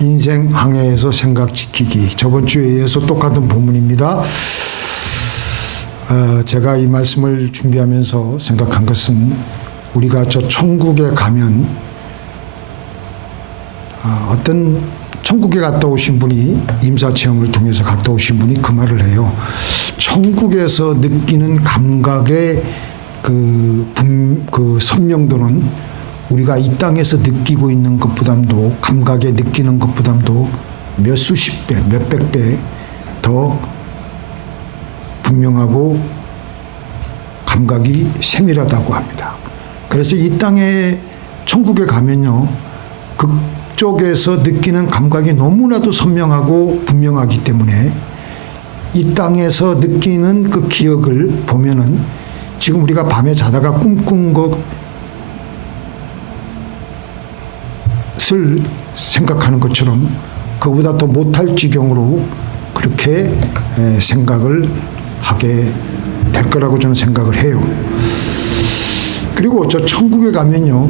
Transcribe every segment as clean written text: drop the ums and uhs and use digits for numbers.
인생 항해에서 생각 지키기. 저번 주에 이어서 똑같은 본문입니다. 제가 이 말씀을 준비하면서 생각한 것은 우리가 저 천국에 가면 어떤 천국에 갔다 오신 분이 임사체험을 통해서 갔다 오신 분이 그 말을 해요. 천국에서 느끼는 감각의 그 선명도는 우리가 이 땅에서 느끼고 있는 것보다도 감각에 느끼는 것보다도 몇 수십 배, 몇백 배 더 분명하고 감각이 세밀하다고 합니다. 그래서 이 땅에 천국에 가면요, 그쪽에서 느끼는 감각이 너무나도 선명하고 분명하기 때문에 이 땅에서 느끼는 그 기억을 보면은 지금 우리가 밤에 자다가 꿈꾼 것을 생각하는 것처럼 그보다 더 못할 지경으로 그렇게 생각을 하게 될 거라고 저는 생각을 해요. 그리고 저 천국에 가면요,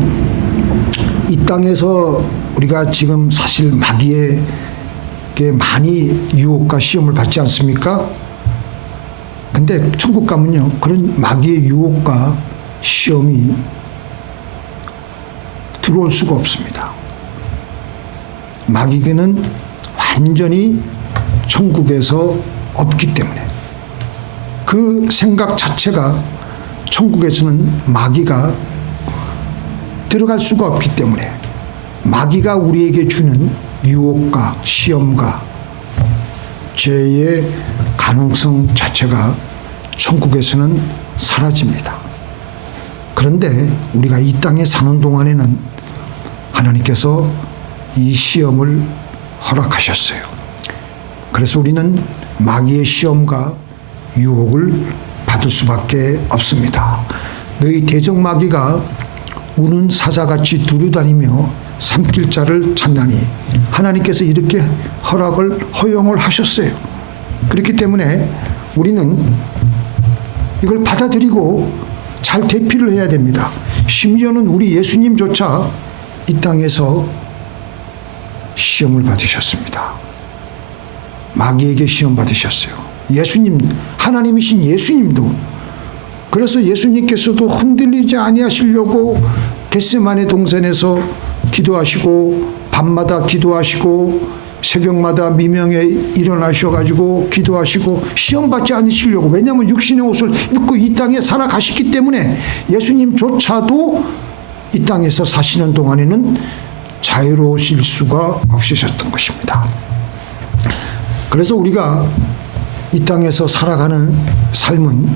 이 땅에서 우리가 지금 사실 마귀에게 많이 유혹과 시험을 받지 않습니까? 근데 천국 가면요, 그런 마귀의 유혹과 시험이 들어올 수가 없습니다. 마귀는 완전히 천국에서 없기 때문에, 그 생각 자체가 천국에서는 마귀가 들어갈 수가 없기 때문에 마귀가 우리에게 주는 유혹과 시험과 죄의 가능성 자체가 천국에서는 사라집니다. 그런데 우리가 이 땅에 사는 동안에는 하나님께서 이 시험을 허락하셨어요. 그래서 우리는 마귀의 시험과 유혹을 받을 수밖에 없습니다. 너희 대적마귀가 우는 사자같이 두루다니며 삼킬 자를 찾나니, 하나님께서 이렇게 허용을 하셨어요. 그렇기 때문에 우리는 이걸 받아들이고 잘 대피를 해야 됩니다. 심지어는 우리 예수님조차 이 땅에서 시험을 받으셨습니다. 마귀에게 시험 받으셨어요. 예수님, 하나님이신 예수님도. 그래서 예수님께서도 흔들리지 아니하시려고 겟세마네 동산에서 기도하시고, 밤마다 기도하시고, 새벽마다 미명에 일어나셔가지고 기도하시고, 시험받지 않으시려고. 왜냐하면 육신의 옷을 입고 이 땅에 살아가셨기 때문에 예수님조차도 이 땅에서 사시는 동안에는 자유로우실 수가 없으셨던 것입니다. 그래서 우리가 이 땅에서 살아가는 삶은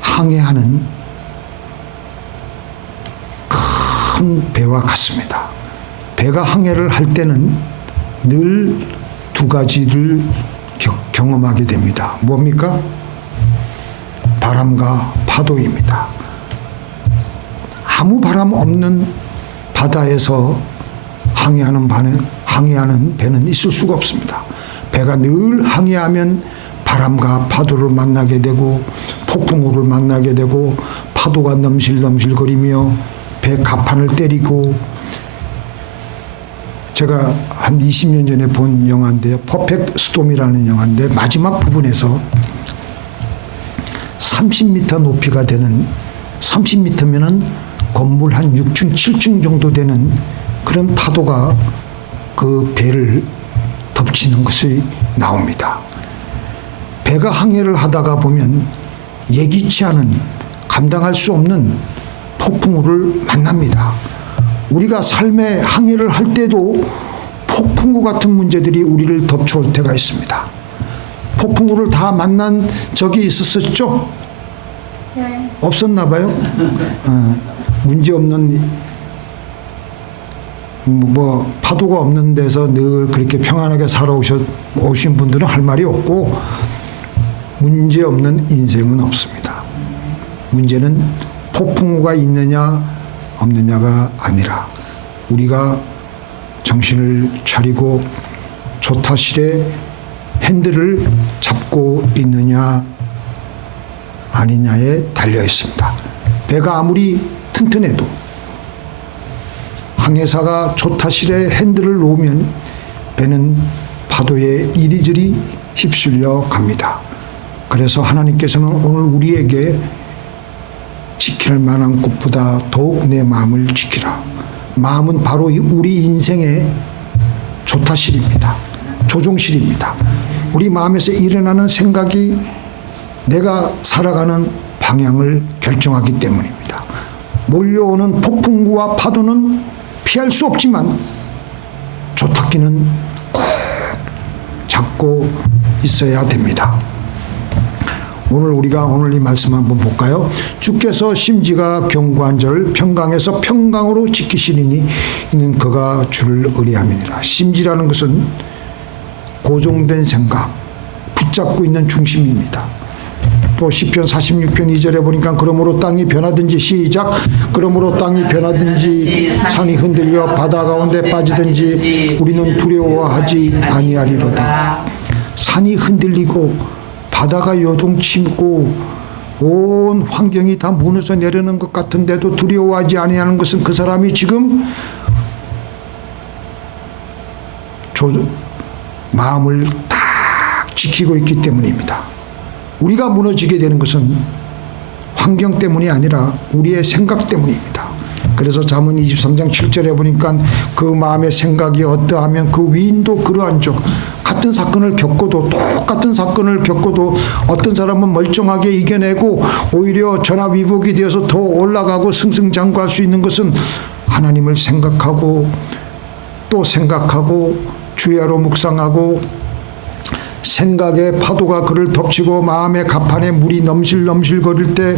항해하는 큰 배와 같습니다. 배가 항해를 할 때는 늘 두 가지를 경험하게 됩니다. 뭡니까? 바람과 파도입니다. 아무 바람 없는 바다에서 항해하는 배는 있을 수가 없습니다. 배가 늘 항해하면 바람과 파도를 만나게 되고, 폭풍우를 만나게 되고, 파도가 넘실넘실거리며 배 갑판을 때리고. 제가 한 20년 전에 본 영화인데요, 퍼펙트 스톰이라는 영화인데, 마지막 부분에서 30m 높이가 되는, 30m면은 건물 한 6층, 7층 정도 되는 그런 파도가 그 배를 덮치는 것이 나옵니다. 배가 항해를 하다가 보면 예기치 않은, 감당할 수 없는 폭풍우를 만납니다. 우리가 삶의 항해를 할 때도 폭풍우 같은 문제들이 우리를 덮쳐올 때가 있습니다. 폭풍우를 다 만난 적이 있었었죠? 네. 없었나 봐요. 문제없는, 파도가 없는 데서 늘 그렇게 평안하게 살아오신 분들은 할 말이 없고, 문제없는 인생은 없습니다. 문제는 폭풍우가 있느냐 없느냐가 아니라 우리가 정신을 차리고 조타실에 핸들을 잡고 있느냐 아니냐에 달려 있습니다. 배가 아무리 튼튼해도 항해사가 조타실에 핸들을 놓으면 배는 파도에 이리저리 휩쓸려 갑니다. 그래서 하나님께서는 오늘 우리에게 지킬 만한 것보다 더욱 내 마음을 지키라. 마음은 바로 우리 인생의 조타실입니다. 조종실입니다. 우리 마음에서 일어나는 생각이 내가 살아가는 방향을 결정하기 때문입니다. 몰려오는 폭풍과 파도는 피할 수 없지만 조타기는 꼭 잡고 있어야 됩니다. 오늘 이 말씀 한번 볼까요? 주께서 심지가 견고한 자를 평강에서 평강으로 지키시리니 이는 그가 주를 의뢰함이니라. 심지라는 것은 고정된 생각, 붙잡고 있는 중심입니다. 또 시편 46편 2절에 보니까 그러므로 땅이 변하든지 시작 그러므로 땅이 변하든지 산이 흔들려 바다 가운데 빠지든지 우리는 두려워하지 아니하리로다. 산이 흔들리고 바다가 요동치고 온 환경이 다 무너져 내리는 것 같은데도 두려워하지 아니하는 것은 그 사람이 지금 마음을 딱 지키고 있기 때문입니다. 우리가 무너지게 되는 것은 환경 때문이 아니라 우리의 생각 때문입니다. 그래서 잠언 23장 7절에 보니까 그 마음의 생각이 어떠하면 그 위인도 그러한즉 같은 사건을 겪어도 똑같은 사건을 겪어도 어떤 사람은 멀쩡하게 이겨내고 오히려 전화위복이 되어서 더 올라가고 승승장구할 수 있는 것은 하나님을 생각하고 또 생각하고 주야로 묵상하고 생각의 파도가 그를 덮치고 마음의 가판에 물이 넘실넘실 거릴 때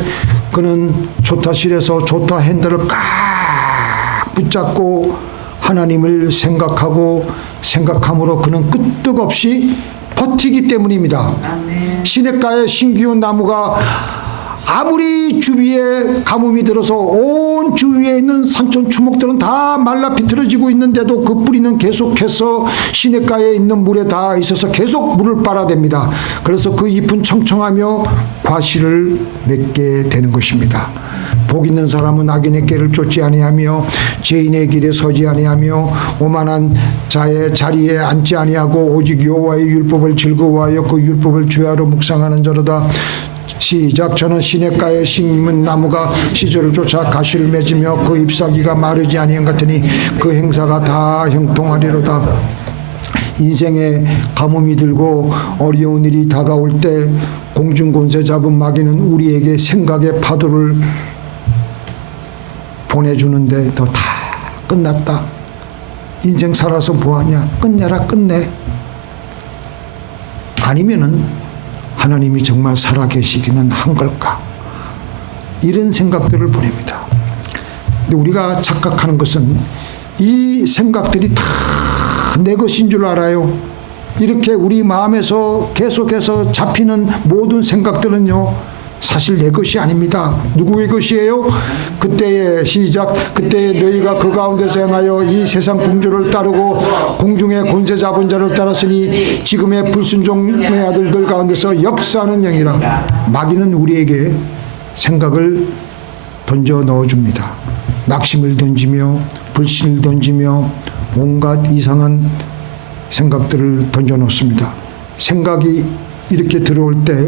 그는 조타실에서 조타 핸들을 꽉 붙잡고 하나님을 생각함으로 그는 끄떡없이 버티기 때문입니다. 아멘. 시냇가에 신기온 나무가 아무리 주위에 가뭄이 들어서 온 주위에 있는 산천 추목들은 다 말라 비틀어지고 있는데도 그 뿌리는 계속해서 시냇가에 있는 물에 닿아 있어서 계속 물을 빨아댑니다. 그래서 그 잎은 청청하며 과실을 맺게 되는 것입니다. 복 있는 사람은 악인의 길을 쫓지 아니하며 죄인의 길에 서지 아니하며 오만한 자의 자리에 앉지 아니하고 오직 여호와의 율법을 즐거워하여 그 율법을 주야로 묵상하는 자로다. 시작. 저는 시냇가에 심은 나무가 시절을 쫓아 가시를 맺으며 그 잎사귀가 마르지 아니한 같으니 그 행사가 다 형통하리로다. 인생에 가뭄이 들고 어려운 일이 다가올 때 공중권세 잡은 마귀는 우리에게 생각의 파도를 보내주는데 너 다 끝났다. 인생 살아서 뭐하냐. 끝내라 끝내. 아니면은 하나님이 정말 살아계시기는 한 걸까? 이런 생각들을 보냅니다. 근데 우리가 착각하는 것은 이 생각들이 다 내 것인 줄 알아요. 이렇게 우리 마음에서 계속해서 잡히는 모든 생각들은요, 사실 내 것이 아닙니다. 누구의 것이에요? 그때의 시작. 그때에 너희가 그 가운데서 행하여 이 세상 궁조를 따르고 공중의 권세 잡은 자를 따랐으니 지금의 불순종의 아들들 가운데서 역사하는 영이라. 마귀는 우리에게 생각을 던져 넣어줍니다. 낙심을 던지며 불신을 던지며 온갖 이상한 생각들을 던져 놓습니다. 생각이 이렇게 들어올 때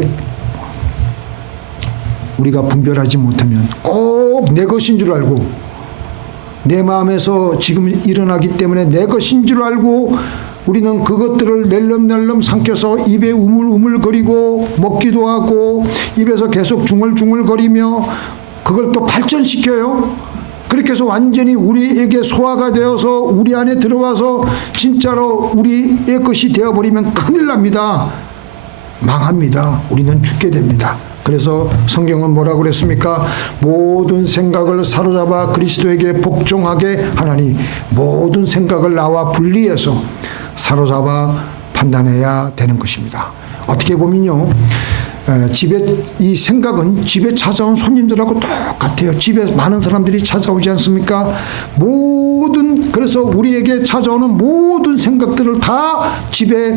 우리가 분별하지 못하면 꼭 내 것인 줄 알고 내 마음에서 지금 일어나기 때문에 내 것인 줄 알고 우리는 그것들을 낼름낼름 삼켜서 입에 우물우물거리고 먹기도 하고 입에서 계속 중얼중얼거리며 그걸 또 발전시켜요. 그렇게 해서 완전히 우리에게 소화가 되어서 우리 안에 들어와서 진짜로 우리의 것이 되어버리면 큰일 납니다. 망합니다. 우리는 죽게 됩니다. 그래서 성경은 뭐라고 그랬습니까? 모든 생각을 사로잡아 그리스도에게 복종하게 하나니 모든 생각을 나와 분리해서 사로잡아 판단해야 되는 것입니다. 어떻게 보면요, 집에 이 생각은 집에 찾아온 손님들하고 똑같아요. 집에 많은 사람들이 찾아오지 않습니까? 그래서 우리에게 찾아오는 모든 생각들을 다 집에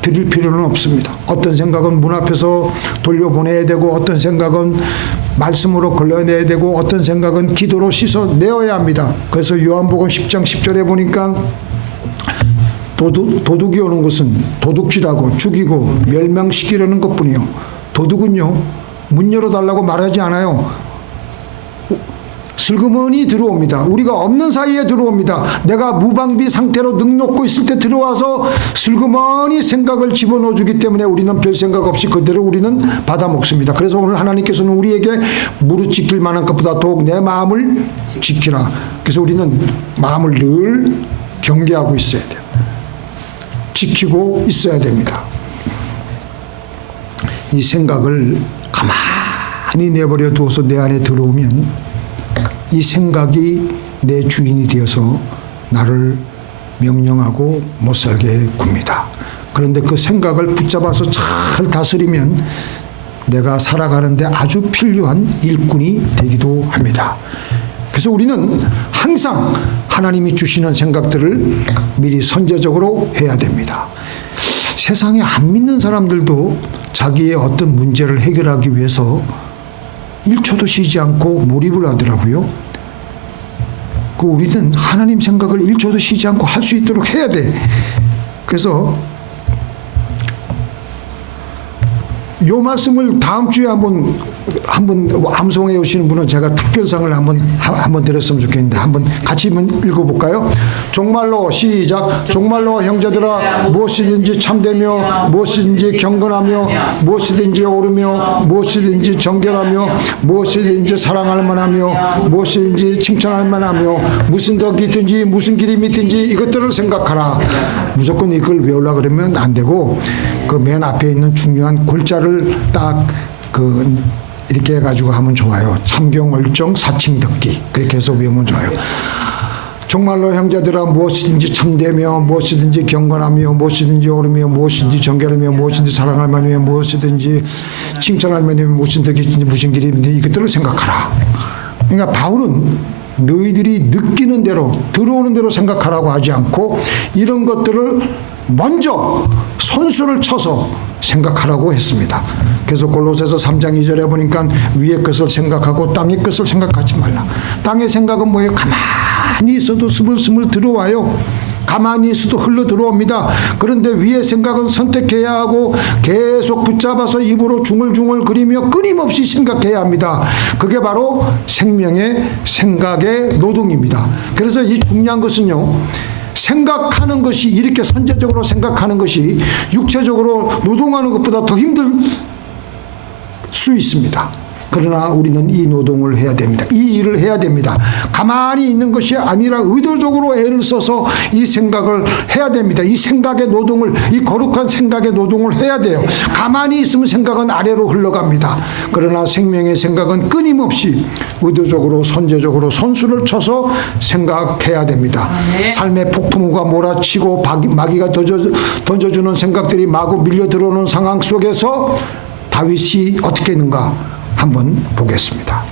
드릴 필요는 없습니다. 어떤 생각은 문 앞에서 돌려보내야 되고 어떤 생각은 말씀으로 걸러내야 되고 어떤 생각은 기도로 씻어내어야 합니다. 그래서 요한복음 10장 10절에 보니까 도둑이 오는 것은 도둑질하고 죽이고 멸망시키려는 것뿐이요. 도둑은요, 문 열어달라고 말하지 않아요. 슬그머니 들어옵니다. 우리가 없는 사이에 들어옵니다. 내가 무방비 상태로 넋놓고 있을 때 들어와서 슬그머니 생각을 집어넣어 주기 때문에 우리는 별 생각 없이 그대로 우리는 받아먹습니다. 그래서 오늘 하나님께서는 우리에게 무릇 지킬 만한 것보다 더욱 내 마음을 지키라. 그래서 우리는 마음을 늘 경계하고 있어야 돼요. 지키고 있어야 됩니다. 이 생각을 가만히 내버려 두어서 내 안에 들어오면 이 생각이 내 주인이 되어서 나를 명령하고 못살게 굽니다. 그런데 그 생각을 붙잡아서 잘 다스리면 내가 살아가는데 아주 필요한 일꾼이 되기도 합니다. 그래서 우리는 항상 하나님이 주시는 생각들을 미리 선제적으로 해야 됩니다. 세상에 안 믿는 사람들도 자기의 어떤 문제를 해결하기 위해서 1초도 쉬지 않고 몰입을 하더라고요. 우리는 하나님 생각을 1초도 쉬지 않고 할 수 있도록 해야 돼. 그래서 요 말씀을 다음 주에 한번 암송해 오시는 분은 제가 특별상을 한번 드렸으면 좋겠는데 한번 같이 한번 읽어볼까요? 정말로 시작. 정말로 형제들아 무엇이든지 참되며 무엇이든지 경건하며 무엇이든지 옳으며 무엇이든지 정결하며 무엇이든지 사랑할 만하며 무엇이든지 칭찬할 만하며 무슨 덕이 있든지 무슨 기림이 있든지 이것들을 생각하라. 무조건 이걸 외우려고 그러면 안 되고 그 맨 앞에 있는 중요한 골자를 딱 이렇게 해가지고 하면 좋아요. 참경얼정 사칭듣기 그렇게 해서 외우면 좋아요. 정말로 형제들아 무엇이든지 참되며 무엇이든지 경건하며 무엇이든지 옳으며 무엇이든지 정결하며 무엇이든지 사랑할 만하며 무엇이든지 칭찬할 만하며 무슨 덕이 있든지 무슨 길이 있든지 이것들을 생각하라. 그러니까 바울은 너희들이 느끼는 대로 들어오는 대로 생각하라고 하지 않고 이런 것들을 먼저 손수를 쳐서 생각하라고 했습니다. 그래서 골로새서 3장 2절에 보니까 위의 것을 생각하고 땅의 것을 생각하지 말라. 땅의 생각은 뭐예요? 가만히 있어도 스물스물 들어와요. 가만히 있어도 흘러 들어옵니다. 그런데 위의 생각은 선택해야 하고 계속 붙잡아서 입으로 중얼중얼 거리며 끊임없이 생각해야 합니다. 그게 바로 생명의 생각의 노동입니다. 그래서 이 중요한 것은요, 생각하는 것이 이렇게 선제적으로 생각하는 것이 육체적으로 노동하는 것보다 더 힘들 수 있습니다. 그러나 우리는 이 노동을 해야 됩니다. 이 일을 해야 됩니다. 가만히 있는 것이 아니라 의도적으로 애를 써서 이 생각을 해야 됩니다. 이 생각의 노동을, 이 거룩한 생각의 노동을 해야 돼요. 가만히 있으면 생각은 아래로 흘러갑니다. 그러나 생명의 생각은 끊임없이 의도적으로 선제적으로 선수를 쳐서 생각해야 됩니다. 삶의 폭풍우가 몰아치고 마귀가 던져주는 생각들이 마구 밀려 들어오는 상황 속에서 다윗이 어떻게 했는가 한번 보겠습니다.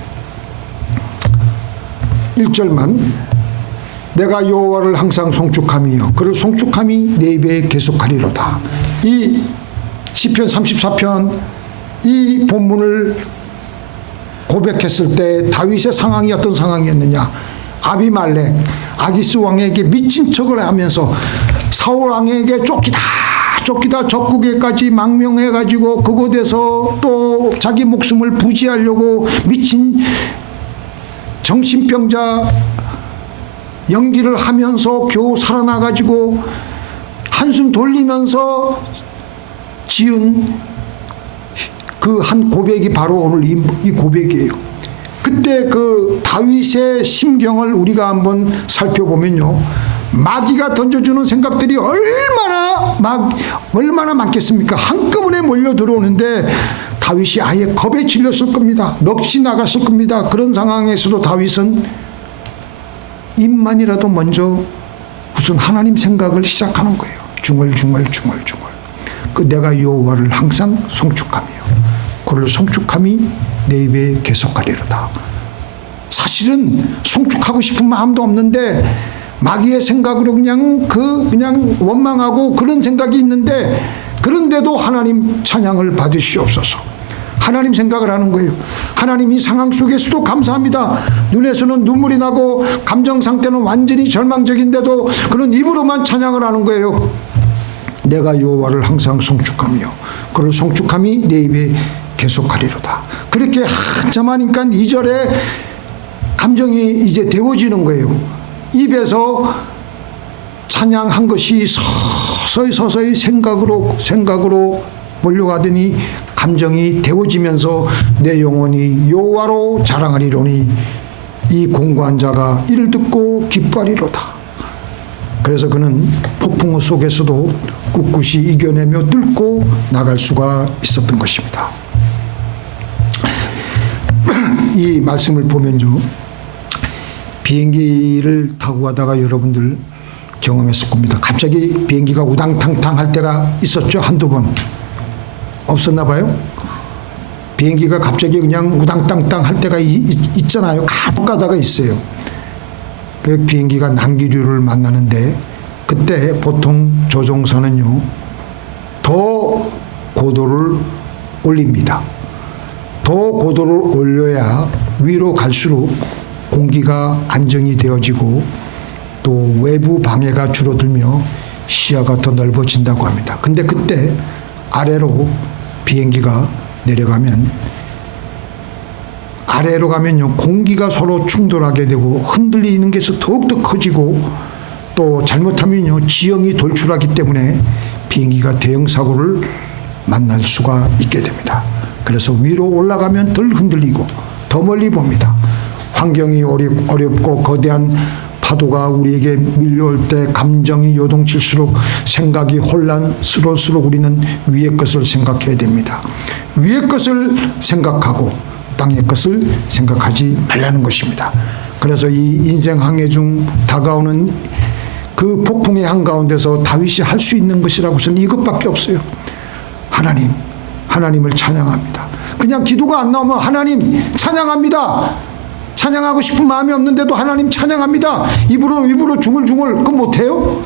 1절만 내가 여호와를 항상 송축함이요 그를 송축함이 내 입에 계속하리로다. 이 시편 34편 이 본문을 고백했을 때 다윗의 상황이 어떤 상황이었느냐. 아비말렉 아기스 왕에게 미친 척을 하면서 사울 왕에게 쫓기다 적국에까지 망명해가지고 그곳에서 또 자기 목숨을 부지하려고 미친 정신병자 연기를 하면서 겨우 살아나가지고 한숨 돌리면서 지은 그 한 고백이 바로 오늘 이 고백이에요. 그때 그 다윗의 심경을 우리가 한번 살펴보면요, 마귀가 던져주는 생각들이 얼마나 많겠습니까? 한꺼번에 몰려 들어오는데 다윗이 아예 겁에 질렸을 겁니다. 넋이 나갔을 겁니다. 그런 상황에서도 다윗은 입만이라도 먼저 무슨 하나님 생각을 시작하는 거예요. 중얼중얼. 그 내가 여호와를 항상 송축하며 그를 송축함이 내 입에 계속하리로다. 사실은 송축하고 싶은 마음도 없는데 마귀의 생각으로 그냥 원망하고 그런 생각이 있는데 그런데도 하나님 찬양을 받으시옵소서. 하나님 생각을 하는 거예요. 하나님 이 상황 속에서도 감사합니다. 눈에서는 눈물이 나고 감정 상태는 완전히 절망적인데도 그는 입으로만 찬양을 하는 거예요. 내가 여호와를 항상 송축하며 그를 송축함이 내 입에 계속하리로다. 그렇게 한참 하니까 2절에 감정이 이제 데워지는 거예요. 입에서 찬양한 것이 서서히 생각으로 몰려가더니 감정이 데워지면서 내 영혼이 여호와로 자랑하리로니 이 공고한 자가 이를 듣고 기뻐하리로다. 그래서 그는 폭풍 속에서도 꿋꿋이 이겨내며 뚫고 나갈 수가 있었던 것입니다. 이 말씀을 보면요, 비행기를 타고 가다가 여러분들 경험했을 겁니다. 갑자기 비행기가 우당탕탕 할 때가 있었죠. 한두 번. 없었나 봐요. 비행기가 갑자기 그냥 우당탕탕 할 때가 있잖아요. 간혹 가다가 있어요. 그 비행기가 난기류를 만나는데 그때 보통 조종사는요, 더 고도를 올립니다. 더 고도를 올려야 위로 갈수록 공기가 안정이 되어지고 또 외부 방해가 줄어들며 시야가 더 넓어진다고 합니다. 근데 그때 아래로 비행기가 내려가면 아래로 가면요, 공기가 서로 충돌하게 되고 흔들리는 게서 더욱더 커지고 또 잘못하면요, 지형이 돌출하기 때문에 비행기가 대형 사고를 만날 수가 있게 됩니다. 그래서 위로 올라가면 덜 흔들리고 더 멀리 봅니다. 환경이 어렵고 거대한 파도가 우리에게 밀려올 때 감정이 요동칠수록 생각이 혼란스러울수록 우리는 위의 것을 생각해야 됩니다. 위의 것을 생각하고 땅의 것을 생각하지 말라는 것입니다. 그래서 이 인생 항해 중 다가오는 그 폭풍의 한가운데서 다윗이 할 수 있는 것이라고서는 이것밖에 없어요. 하나님을 찬양합니다. 그냥 기도가 안 나오면 하나님 찬양합니다. 찬양하고 싶은 마음이 없는데도 하나님 찬양합니다. 입으로 중얼중얼 그거 못해요?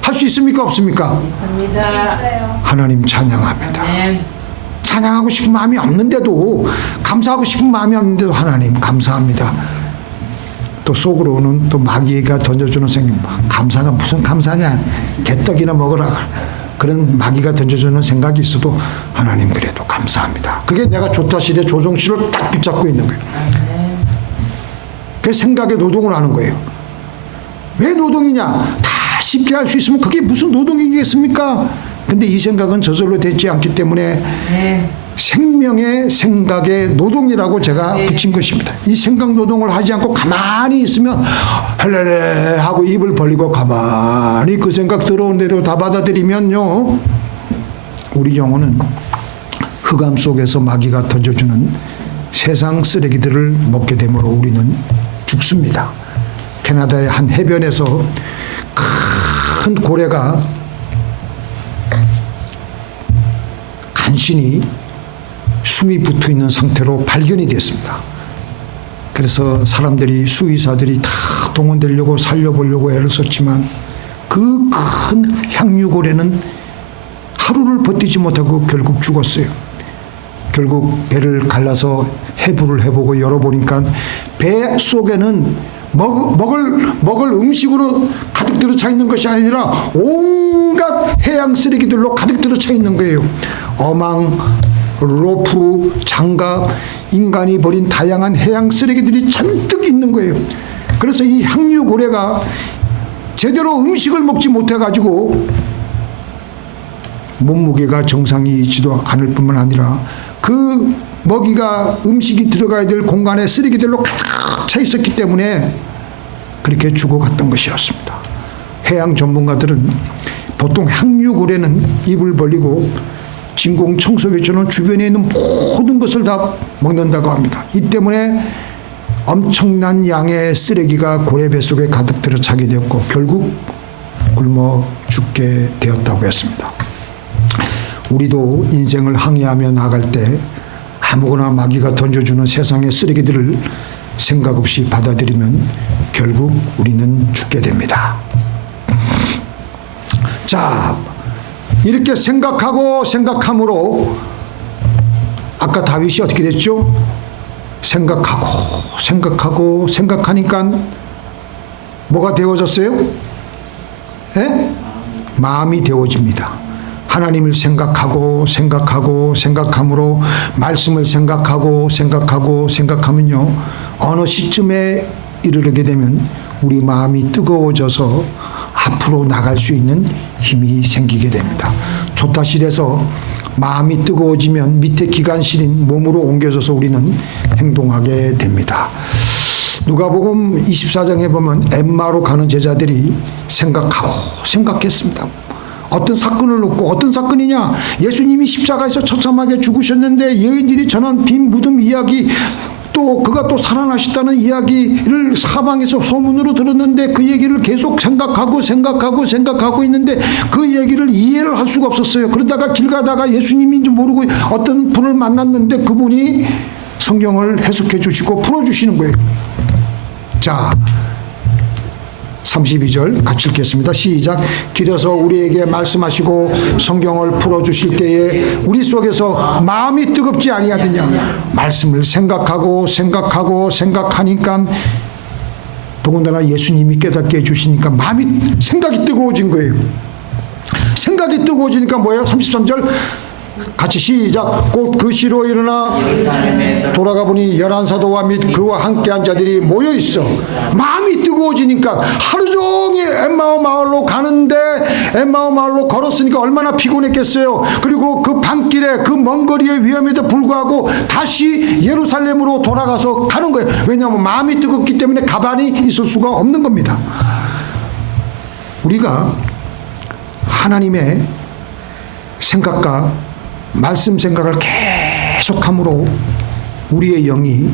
할 수 있습니까? 없습니까? 있습니다. 하나님 찬양합니다. 아멘. 찬양하고 싶은 마음이 없는데도, 감사하고 싶은 마음이 없는데도 하나님 감사합니다. 또 속으로는 또 마귀가 던져주는 생각, 감사가 무슨 감사냐, 개떡이나 먹으라, 그런 마귀가 던져주는 생각이 있어도 하나님 그래도 감사합니다. 그게 내가 조타실에 조종실을 딱 붙잡고 있는 거예요. 그 생각에 노동을 하는 거예요. 왜 노동이냐? 다 쉽게 할 수 있으면 그게 무슨 노동이겠습니까? 근데 이 생각은 저절로 되지 않기 때문에 생명의 생각의 노동이라고 제가 붙인 것입니다. 이 생각 노동을 하지 않고 가만히 있으면 헬레레 하고 입을 벌리고 가만히 그 생각 들어온 대로 다 받아들이면요, 우리 영혼은 흑암 속에서 마귀가 던져주는 세상 쓰레기들을 먹게 되므로 우리는 죽습니다. 캐나다의 한 해변에서 큰 고래가 간신히 숨이 붙어 있는 상태로 발견이 됐습니다. 그래서 사람들이, 수의사들이 다 동원되려고 살려보려고 애를 썼지만 그 큰 향유고래는 하루를 버티지 못하고 결국 죽었어요. 결국 배를 갈라서 해부를 해보고 열어보니까 배 속에는 먹을 음식으로 가득 들어차 있는 것이 아니라 온갖 해양 쓰레기들로 가득 들어차 있는 거예요. 어망, 로프, 장갑, 인간이 버린 다양한 해양 쓰레기들이 잔뜩 있는 거예요. 그래서 이 향유고래가 제대로 음식을 먹지 못해가지고 몸무게가 정상이지도 않을 뿐만 아니라 그 먹이가, 음식이 들어가야 될 공간에 쓰레기들로 가득 차 있었기 때문에 그렇게 죽어갔던 것이었습니다. 해양 전문가들은 보통 향유고래는 입을 벌리고 진공청소기처럼 주변에 있는 모든 것을 다 먹는다고 합니다. 이 때문에 엄청난 양의 쓰레기가 고래 뱃속에 가득 들어차게 되었고 결국 굶어 죽게 되었다고 했습니다. 우리도 인생을 항해하며 나갈 때 아무거나 마귀가 던져주는 세상의 쓰레기들을 생각 없이 받아들이면 결국 우리는 죽게 됩니다. 자, 이렇게 생각하고 생각함으로 아까 다윗이 어떻게 됐죠? 생각하니까 뭐가 되어졌어요? 예? 마음이 되어집니다. 하나님을 생각함으로 말씀을 생각하면요, 어느 시점에 이르게 되면 우리 마음이 뜨거워져서 앞으로 나갈 수 있는 힘이 생기게 됩니다. 조타실에서 마음이 뜨거워지면 밑에 기관실인 몸으로 옮겨져서 우리는 행동하게 됩니다. 누가복음 24장에 보면 엠마로 가는 제자들이 생각했습니다. 어떤 사건을 놓고, 어떤 사건이냐, 예수님이 십자가에서 처참하게 죽으셨는데 여인들이 전한 빈 무덤 이야기, 또 그가 또 살아나셨다는 이야기를 사방에서 소문으로 들었는데 그 얘기를 계속 생각하고 있는데 그 얘기를 이해를 할 수가 없었어요. 그러다가 길 가다가 예수님인지 모르고 어떤 분을 만났는데 그분이 성경을 해석해 주시고 풀어주시는 거예요. 자, 32절 같이 읽겠습니다. 시작. 길에서 우리에게 말씀하시고 성경을 풀어주실 때에 우리 속에서 마음이 뜨겁지 아니하느냐. 말씀을 생각하니까 더군다나 예수님이 깨닫게 해주시니까 생각이 뜨거워진 거예요. 생각이 뜨거워지니까 뭐예요? 33절 같이 시작. 곧 그 시로 일어나 돌아가 보니 11사도와 및 그와 함께한 자들이 모여있어. 마음이 뜨거워지니까 하루 종일 엠마오 마을로 가는데, 엠마오 마을로 걸었으니까 얼마나 피곤했겠어요. 그리고 그 밤길에 그 먼 거리의 위험에도 불구하고 다시 예루살렘으로 돌아가서 가는 거예요. 왜냐하면 마음이 뜨겁기 때문에 가만히 있을 수가 없는 겁니다. 우리가 하나님의 생각과 말씀 생각을 계속함으로 우리의 영이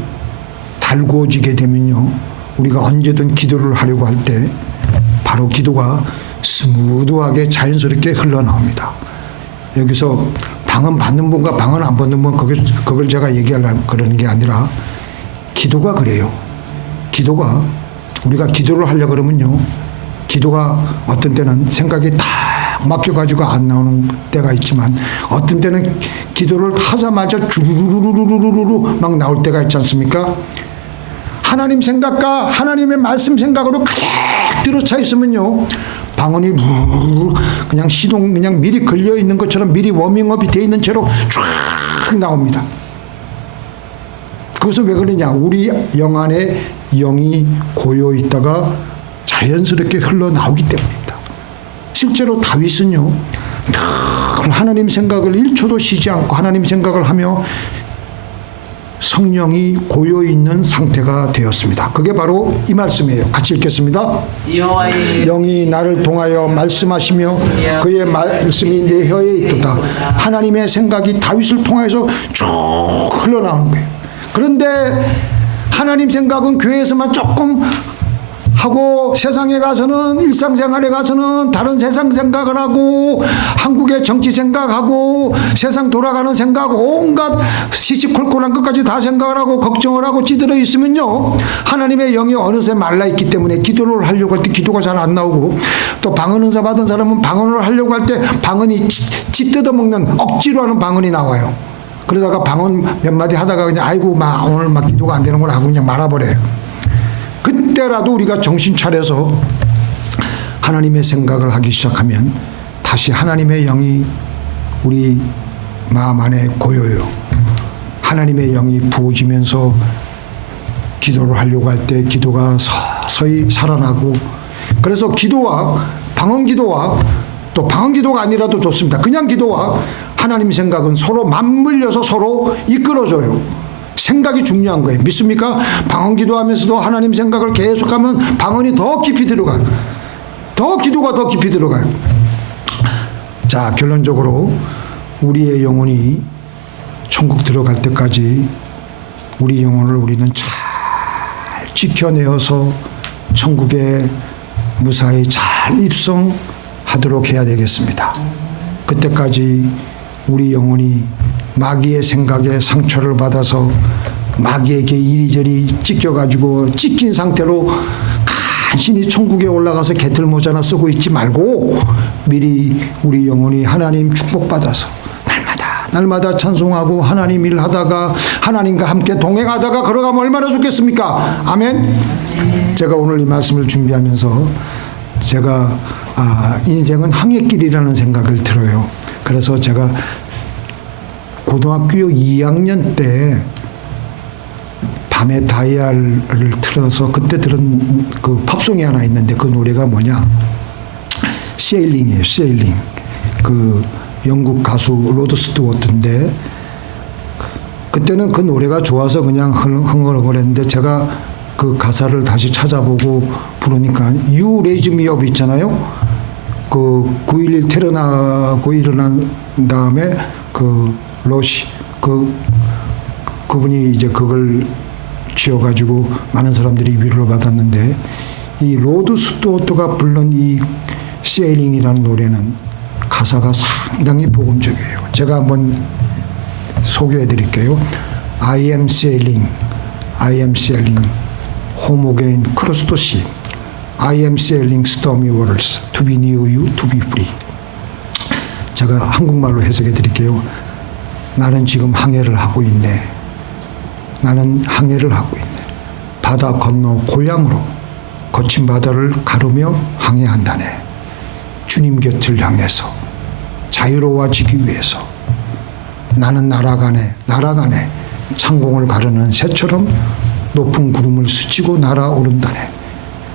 달구어지게 되면요, 우리가 언제든 기도를 하려고 할 때 바로 기도가 스무드하게 자연스럽게 흘러나옵니다. 여기서 방언 받는 분과 방언 안 받는 분, 그걸 제가 얘기하려고 그러는 게 아니라 기도가 그래요. 기도가, 우리가 기도를 하려고 그러면요, 기도가 어떤 때는 생각이 다 막혀가지고 안 나오는 때가 있지만 어떤 때는 기도를 하자마자 주르르르르르르 막 나올 때가 있지 않습니까? 하나님 생각과 하나님의 말씀 생각으로 가득 들어차 있으면요, 방언이 그냥 시동, 그냥 미리 걸려 있는 것처럼 미리 워밍업이 돼 있는 채로 쫙 나옵니다. 그것은 왜 그러냐? 우리 영 안에 영이 고여 있다가 자연스럽게 흘러나오기 때문입니다. 실제로 다윗은요, 늘 하나님 생각을 1초도 쉬지 않고 하나님 생각을 하며 성령이 고여있는 상태가 되었습니다. 그게 바로 이 말씀이에요. 같이 읽겠습니다. 영이 나를 통하여 말씀하시며 그의 말씀이 내 혀에 있도다. 하나님의 생각이 다윗을 통해서 쭉 흘러나오는 거예요. 그런데 하나님 생각은 교회에서만 조금 하고 세상에 가서는, 일상생활에 가서는 다른 세상 생각을 하고 한국의 정치 생각하고 세상 돌아가는 생각, 온갖 시시콜콜한 것까지 다 생각을 하고 걱정을 하고 찌들어 있으면요, 하나님의 영이 어느새 말라있기 때문에 기도를 하려고 할 때 기도가 잘 안 나오고, 또 방언 은사 받은 사람은 방언을 하려고 할 때 방언이 찌 뜯어먹는, 억지로 하는 방언이 나와요. 그러다가 방언 몇 마디 하다가 그냥 아이고 오늘 막 기도가 안 되는 걸 하고 그냥 말아버려요. 그때라도 우리가 정신 차려서 하나님의 생각을 하기 시작하면 다시 하나님의 영이 우리 마음 안에 고여요. 하나님의 영이 부어지면서 기도를 하려고 할 때 기도가 서서히 살아나고, 그래서 기도와 방언 기도와 또 방언 기도가 아니라도 좋습니다. 그냥 기도와 하나님 생각은 서로 맞물려서 서로 이끌어줘요. 생각이 중요한 거예요. 믿습니까? 방언 기도하면서도 하나님 생각을 계속하면 방언이 더 깊이 들어가요. 기도가 더 깊이 들어가요. 자, 결론적으로 우리의 영혼이 천국 들어갈 때까지 우리 영혼을 우리는 잘 지켜내어서 천국에 무사히 잘 입성하도록 해야 되겠습니다. 그때까지 우리 영혼이 마귀의 생각에 상처를 받아서 마귀에게 이리저리 찢겨가지고 찢긴 상태로 간신히 천국에 올라가서 개털모자나 쓰고 있지 말고 미리 우리 영혼이 하나님 축복받아서 날마다 찬송하고 하나님 일하다가 하나님과 함께 동행하다가 걸어가면 얼마나 좋겠습니까? 아멘. 제가 오늘 이 말씀을 준비하면서 제가 인생은 항해길이라는 생각을 들어요. 그래서 제가 고등학교 2학년 때 밤에 다이얼을 틀어서 그때 들은 그 팝송이 하나 있는데 그 노래가 뭐냐? 세일링이에요. 세일링. 그 영국 가수 로드 스튜어트인데 그때는 그 노래가 좋아서 그냥 흥얼흥얼했는데 제가 그 가사를 다시 찾아보고 부르니까 You Raise Me Up 있잖아요. 그 9.11 테러 나고 일어난 다음에 그 로시 그분이 이제 그걸 지어가지고 많은 사람들이 위로를 받았는데 이 로드 스튜어트가 부른 이 세일링이라는 노래는 가사가 상당히 복음적이에요. 제가 한번 소개해 드릴게요. I am sailing, I am sailing, home again, cross the sea. I am sailing stormy waters, to be near you, to be free. 제가 한국말로 해석해 드릴게요. 나는 지금 항해를 하고 있네. 나는 항해를 하고 있네. 바다 건너 고향으로 거친 바다를 가르며 항해한다네. 주님 곁을 향해서 자유로워지기 위해서 나는 날아가네. 창공을 가르는 새처럼 높은 구름을 스치고 날아오른다네.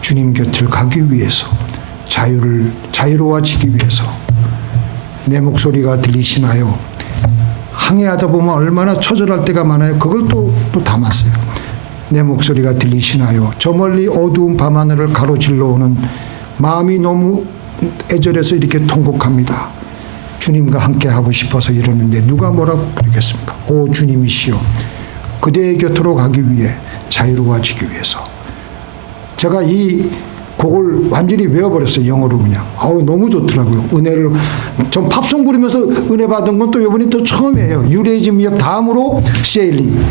주님 곁을 가기 위해서 자유로워지기 위해서 내 목소리가 들리시나요? 항해하다 보면 얼마나 처절할 때가 많아요. 그걸 또 담았어요. 내 목소리가 들리시나요? 저 멀리 어두운 밤하늘을 가로질러 오는 마음이 너무 애절해서 이렇게 통곡합니다. 주님과 함께 하고 싶어서 이러는데 누가 뭐라고 그러겠습니까? 오 주님이시여, 그대의 곁으로 가기 위해 자유로워지기 위해서. 제가 이 곡을 완전히 외워버렸어요. 영어로 그냥. 너무 좋더라고요. 은혜를 전 팝송 부르면서 은혜 받은 건 또 이번이 또 처음이에요. 유레이즘역 다음으로 세일링.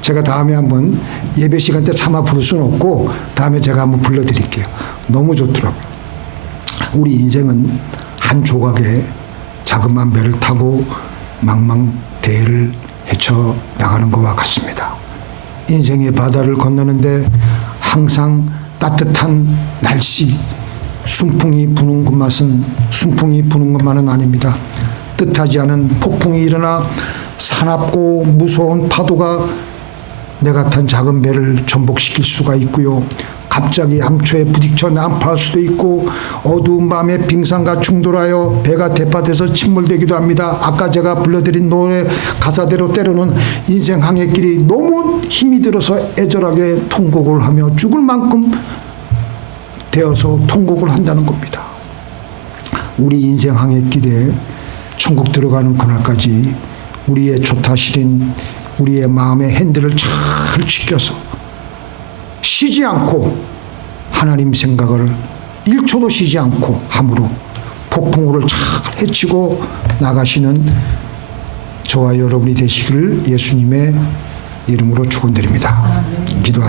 제가 다음에 한번 예배 시간 때 차마 부를 수는 없고 다음에 제가 한번 불러드릴게요. 너무 좋더라고요. 우리 인생은 한 조각의 자그마한 배를 타고 망망대해를 헤쳐 나가는 것과 같습니다. 인생의 바다를 건너는데 항상 따뜻한 날씨, 순풍이 부는 것만은 아닙니다. 뜻하지 않은 폭풍이 일어나 사납고 무서운 파도가 내 같은 작은 배를 전복시킬 수가 있고요. 갑자기 암초에 부딪혀 난파할 수도 있고 어두운 밤에 빙산과 충돌하여 배가 대파돼서 침몰되기도 합니다. 아까 제가 불러드린 노래 가사대로 때로는 인생 항해길이 너무 힘이 들어서 애절하게 통곡을 하며 죽을 만큼 되어서 통곡을 한다는 겁니다. 우리 인생 항해길에 천국 들어가는 그날까지 우리의 조타실인 우리의 마음의 핸들을 잘 지켜서 쉬지 않고 하나님 생각을 1초도 쉬지 않고 함으로 폭풍우를 잘 헤치고 나가시는 저와 여러분이 되시기를 예수님의 이름으로 축원드립니다. 기도하십시다.